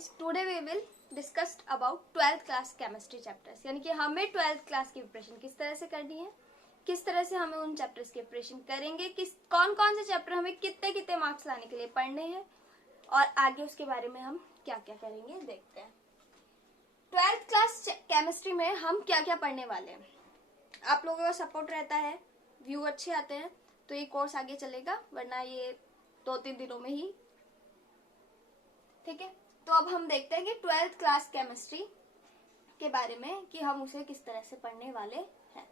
boys, today we will discuss about 12th class chemistry chapters. यानी कि हमें 12th class की प्रिपरेशन किस तरह से करनी है, किस तरह से हमें उन चैप्टर्स की प्रिपरेशन करेंगे, कौन कौन से चैप्टर हमें कितने कितने मार्क्स लाने के लिए पढ़ने हैं और आगे उसके बारे में हम क्या क्या करेंगे देखते हैं। 12th क्लास केमिस्ट्री में हम क्या क्या पढ़ने वाले हैं। आप लोगों का सपोर्ट रहता है, व्यू अच्छे आते हैं तो ये कोर्स आगे चलेगा, वरना ये 2-3 दिनों में ही, ठीक है। तो अब हम देखते हैं कि 12th क्लास केमिस्ट्री के बारे में कि हम उसे किस तरह से पढ़ने वाले हैं।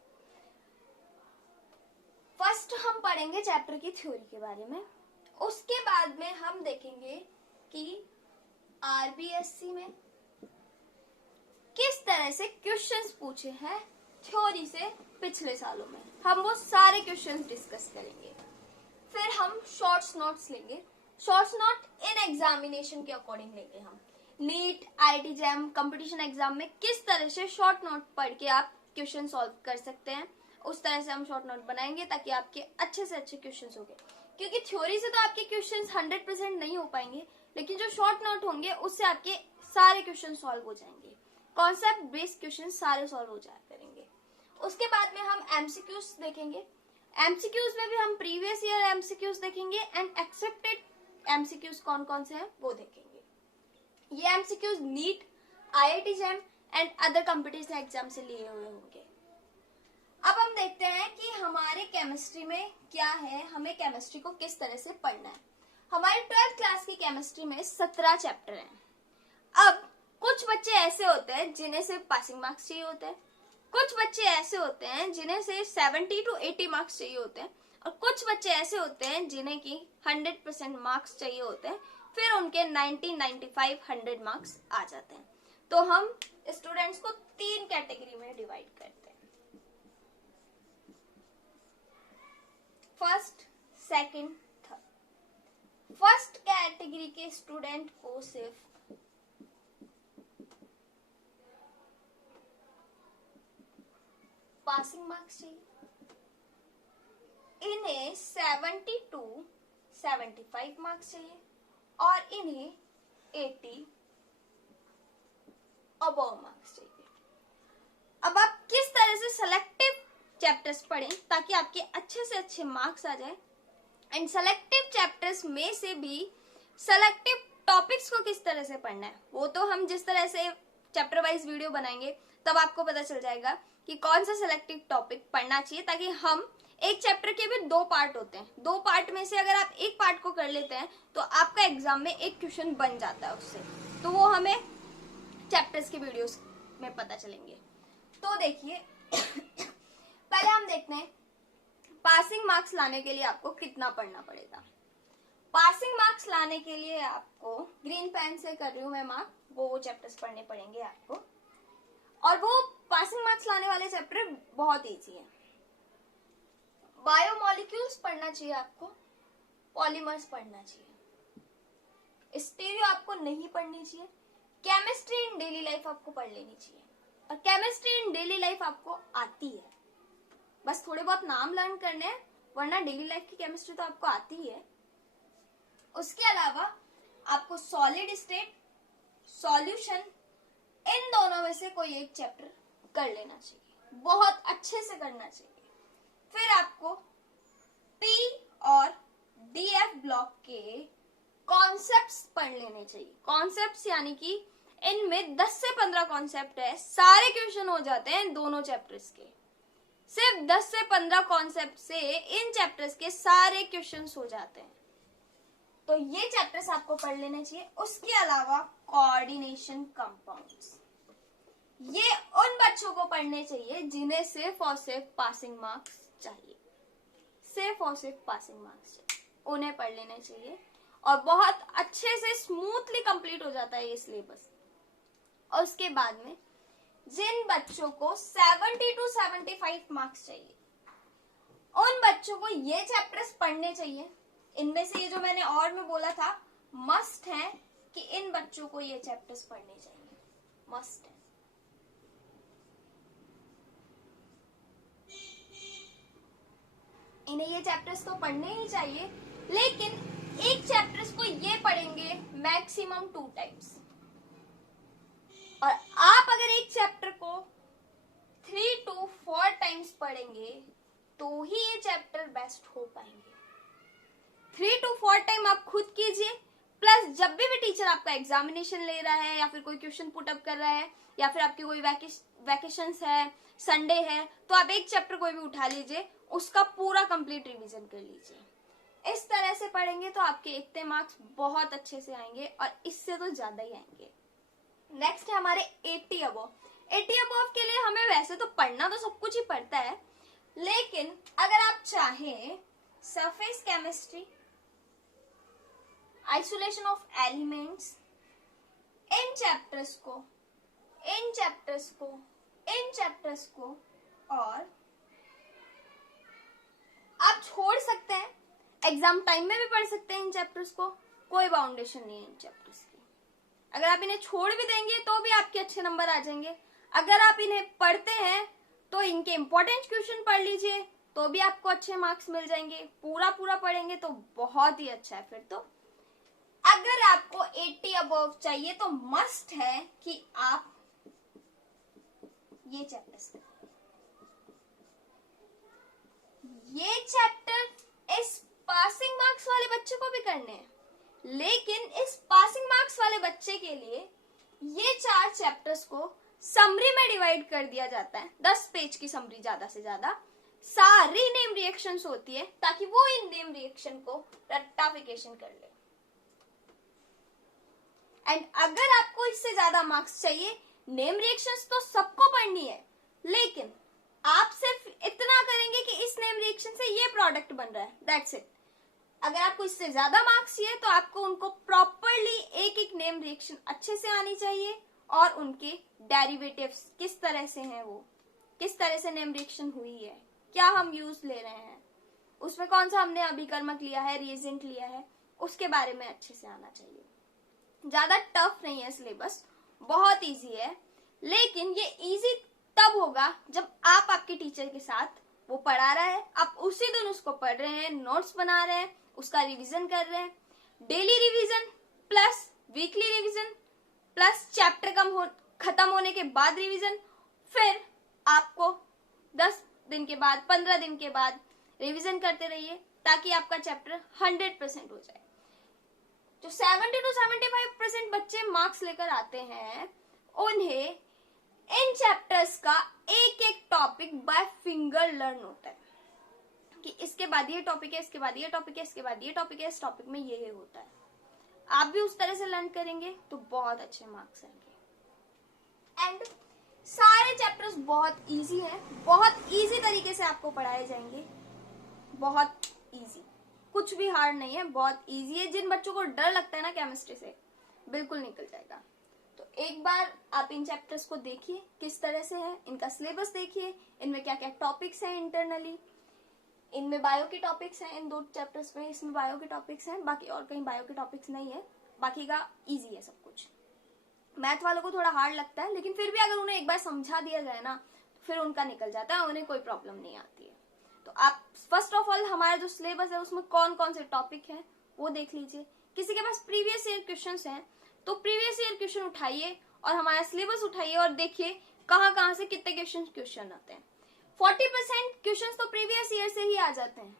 फर्स्ट हम पढ़ेंगे चैप्टर की थ्योरी के बारे में, उसके बाद में हम देखेंगे कि आरबीएससी में किस तरह से क्वेश्चंस पूछे हैं थ्योरी से पिछले सालों में, हम वो सारे क्वेश्चंस डिस्कस करेंगे। फिर हम शॉर्ट्स नोट्स लेंगे, शॉर्ट्स नोट इन एग्जामिनेशन के अकॉर्डिंग लेंगे। हम NEET, IIT JAM, competition exam में किस तरह से शॉर्ट नोट पढ़ के आप क्वेश्चन सॉल्व कर सकते हैं, उस तरह से हम शॉर्ट नोट बनाएंगे ताकि आपके अच्छे से अच्छे क्वेश्चंस होंगे। क्योंकि थ्योरी से तो आपके क्वेश्चंस 100% नहीं हो पाएंगे, लेकिन जो शॉर्ट नोट होंगे उससे आपके सारे क्वेश्चन सॉल्व हो जाएंगे, कॉन्सेप्ट बेस्ड क्वेश्चन सारे सॉल्व हो जाया करेंगे। उसके बाद में हम एमसीक्यूज देखेंगे, एमसीक्यूज में भी हम प्रीवियस ईयर एमसीक्यूज देखेंगे एंड एक्सेप्टेड एमसीक्यूज कौन कौन से हैं वो देखेंगे। ये MCQs NEET, IIT JAM and other competition exam से लिए हुए होंगे। अब हम देखते हैं कि हमारे केमिस्ट्री में क्या है, हमें केमिस्ट्री को किस तरह से पढ़ना है। हमारे 12th क्लास की केमिस्ट्री में 17 चैप्टर हैं। अब कुछ बच्चे ऐसे होते हैं जिन्हें सिर्फ पासिंग मार्क्स चाहिए होते हैं, कुछ बच्चे ऐसे होते हैं जिन्हें से 70 to 80 मार्क्स चाहिए होते हैं, और कुछ बच्चे ऐसे होते हैं जिन्हें की 100% मार्क्स चाहिए होते हैं, फिर उनके 90, 95, 100 मार्क्स आ जाते हैं। तो हम स्टूडेंट्स को 3 कैटेगरी में डिवाइड करते हैं, first, second, third. First category के स्टूडेंट को सिर्फ पासिंग मार्क्स चाहिए, इन्हें 70 to 75 मार्क्स चाहिए और इन्हें 80 अबव मार्क्स चाहिए। अब आप किस तरह से सेलेक्टिव चैप्टर्स पढ़ें ताकि आपके अच्छे से अच्छे मार्क्स आ जाए, एंड सेलेक्टिव चैप्टर्स में से भी सेलेक्टिव टॉपिक्स को किस तरह से पढ़ना है, वो तो हम जिस तरह से चैप्टर वाइज वीडियो बनाएंगे तब आपको पता चल जाएगा कि कौन सा सेलेक्टिव टॉपिक पढ़ना चाहिए, ताकि हम एक चैप्टर के भी 2 पार्ट होते हैं, 2 पार्ट में से अगर आप एक पार्ट को कर लेते हैं तो आपका एग्जाम में एक क्वेश्चन बन जाता है उससे, तो वो हमें चैप्टर्स के वीडियोस में पता चलेंगे। तो देखिए पहले हम देखते हैं पासिंग मार्क्स लाने के लिए आपको कितना पढ़ना पड़ेगा। पासिंग मार्क्स लाने के लिए आपको ग्रीन पेन से कर रही हूं मैं मार्क, वो चैप्टर्स पढ़ने पड़ेंगे आपको, और वो पासिंग मार्क्स लाने वाले चैप्टर बहुत इजी है। बायोमोलिक्यूल्स पढ़ना चाहिए आपको, पॉलीमर्स पढ़ना चाहिए, स्टीरियो आपको नहीं पढ़नी चाहिए, केमिस्ट्री इन डेली लाइफ आपको पढ़ लेनी चाहिए, और केमिस्ट्री इन डेली लाइफ आपको आती है, बस थोड़े बहुत नाम लर्न करने हैं, वरना डेली लाइफ की केमिस्ट्री तो आपको आती ही है। उसके अलावा आपको सॉलिड स्टेट, सॉल्यूशन, इन दोनों में से कोई एक चैप्टर कर लेना चाहिए, बहुत अच्छे से करना चाहिए। फिर आपको पी और डीएफ ब्लॉक के कॉन्सेप्ट्स पढ़ लेने चाहिए। कॉन्सेप्ट्स यानी कि इनमें 10 से 15 कॉन्सेप्ट है, सारे क्वेश्चन हो जाते हैं दोनों चैप्टर्स के, सिर्फ 10 से 15 कॉन्सेप्ट से इन चैप्टर्स के सारे क्वेश्चंस हो जाते हैं, तो ये चैप्टर्स आपको पढ़ लेने चाहिए। उसके अलावा कोऑर्डिनेशन कंपाउंड्स, ये उन बच्चों को पढ़ने चाहिए जिन्हें सिर्फ और सिर्फ पासिंग मार्क्स चाहिए, सिर्फ और सिर्फ पासिंग मार्क्स चाहिए, उन्हें पढ़ लेने चाहिए, और बहुत अच्छे से स्मूथली कंप्लीट हो जाता है ये सिलेबस। और उसके बाद में जिन बच्चों को 70 to 75 मार्क्स चाहिए, उन बच्चों को ये चैप्टर्स पढ़ने चाहिए। इनमें से ये जो मैंने और में बोला था मस्ट है कि इन बच्चों को ये चैप्टर्स पढ़ने चाहिए, मस्ट है। इन्हें ये चैप्टर्स तो पढ़ने ही चाहिए, लेकिन एक चैप्टर्स को ये पढ़ेंगे मैक्सिमम 2 टाइम्स, और आप अगर एक चैप्टर को 3 to 4 टाइम्स पढ़ेंगे तो ही ये चैप्टर बेस्ट हो पाएंगे। 3 to 4 टाइम आप खुद कीजिए, प्लस जब भी टीचर आपका एग्जामिनेशन ले रहा है या फिर कोई क्वेश्चन पुट अप कर रहा है या फिर आपकी कोई वैकेशंस है, संडे है, तो आप एक चैप्टर कोई भी उठा लीजिए, उसका पूरा कंप्लीट रिवीजन कर लीजिए। इस तरह से पढ़ेंगे तो आपके इतने मार्क्स बहुत अच्छे से आएंगे और इससे तो ज्यादा ही आएंगे। नेक्स्ट है हमारे 80 अबव। 80 अबव के लिए हमें वैसे तो पढ़ना तो सब कुछ ही पड़ता है, लेकिन अगर आप चाहें surface chemistry, isolation of elements, in chapters को और आप छोड़ सकते हैं, एग्जाम टाइम में भी पढ़ सकते हैं इन चैप्टर्स को, कोई बाउंडेशन नहीं है इन चैप्टर्स की। अगर आप इन्हें छोड़ भी देंगे तो भी आपके अच्छे नंबर आ जाएंगे। अगर आप इन्हें पढ़ते हैं तो इनके इंपॉर्टेंट क्वेश्चन पढ़ लीजिए तो भी आपको अच्छे मार्क्स मिल जाएंगे। पूरा पढ़ेंगे तो बहुत ही अच्छा है। फिर तो अगर आपको 80 अबव चाहिए तो मस्ट है कि आप ये चैप्टर्स, ये चैप्टर इस पासिंग मार्क्स वाले बच्चे को भी करने हैं, लेकिन इस पासिंग मार्क्स वाले बच्चे के लिए ये 4 चैप्टर्स को समरी में डिवाइड कर दिया जाता है। 10 पेज की समरी ज्यादा से ज्यादा, सारी नेम रिएक्शंस होती है ताकि वो इन नेम रिएक्शन को रेक्टिफिकेशन कर ले। एंड अगर आपको इससे ज्यादा मार्क्स चाहिए, नेम रिएक्शंस तो सबको पढ़नी है, लेकिन आप सिर्फ इतना करेंगे कि इस नेम रिएक्शन से ये प्रोडक्ट बन रहा है, दैट्स इट। अगर आपको इससे ज्यादा मार्क्स चाहिए तो आपको उनको प्रॉपरली एक एक नेम रिएक्शन अच्छे से आनी चाहिए और उनके डेरिवेटिव्स किस तरह से हैं, वो किस तरह से नेम रिएक्शन हुई है, क्या हम यूज ले रहे हैं, उसमें कौन सा हमने अभिकर्मक लिया है, रिएजेंट लिया है, उसके बारे में अच्छे से आना चाहिए। ज्यादा टफ नहीं है सिलेबस, बहुत इजी है, लेकिन ये इजी तब होगा जब आप आपके टीचर के साथ, वो पढ़ा रहा है, आप उसी दिन उसको पढ़ रहे हैं, नोट्स बना रहे हैं, उसका रिवीजन कर रहे हैं। Daily revision plus weekly revision plus chapter खत्म होने के बाद रिवीजन, फिर आपको 10 दिन के बाद 15 दिन के बाद रिवीजन करते रहिए ताकि आपका चैप्टर 100% हो जाए। जो 70 to 75% बच्चे मार्क्स लेकर आते हैं, उन्हें इन चैप्टर्स का एक एक टॉपिक बाय फिंगर लर्न होता है कि इसके बाद ये टॉपिक है, इसके बाद ये टॉपिक है, इसके बाद ये टॉपिक है, इस टॉपिक में ये होता है। आप भी उस तरह से लर्न करेंगे तो बहुत अच्छे मार्क्स आएंगे। एंड सारे चैप्टर्स बहुत इजी हैं, बहुत इजी तरीके से आपको पढ़ाए जाएंगे, बहुत इजी, कुछ भी हार्ड नहीं है, बहुत इजी है। जिन बच्चों को डर लगता है ना केमिस्ट्री से, बिल्कुल निकल जाएगा। तो एक बार आप इन चैप्टर्स को देखिए किस तरह से है, इनका सिलेबस देखिए, इनमें क्या क्या टॉपिक्स हैं इंटरनली, इनमें बायो के टॉपिक्स हैं, इन 2 चैप्टर्स में इसमें बायो के टॉपिक्स हैं, बाकी और कहीं बायो के टॉपिक्स नहीं है, बाकी का इजी है सब कुछ। मैथ वालों को थोड़ा हार्ड लगता है, लेकिन फिर भी अगर उन्हें एक बार समझा दिया जाए ना तो फिर उनका निकल जाता है, उन्हें कोई प्रॉब्लम नहीं आती है। तो आप फर्स्ट ऑफ ऑल हमारा जो सिलेबस है उसमें कौन कौन से टॉपिक हैं वो देख लीजिए। किसी के पास प्रीवियस ईयर क्वेश्चंस हैं तो प्रीवियस ईयर क्वेश्चन उठाइए और हमारा सिलेबस उठाइए और देखिए कहाँ से कितने क्वेश्चन आते हैं। 40% क्वेश्चंस तो प्रीवियस ईयर से ही आ जाते हैं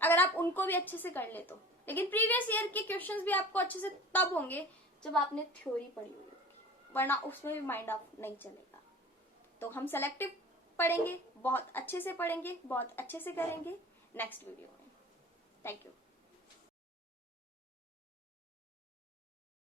अगर आप उनको भी अच्छे से कर ले तो। लेकिन प्रीवियस ईयर के क्वेश्चंस भी आपको अच्छे से तब होंगे जब आपने थ्योरी पढ़ी होगी, वरना उसमें भी माइंड ऑफ नहीं चलेगा। तो हम सेलेक्टिव पढ़ेंगे, बहुत अच्छे से पढ़ेंगे, बहुत अच्छे से करेंगे नेक्स्ट वीडियो में। Thank you.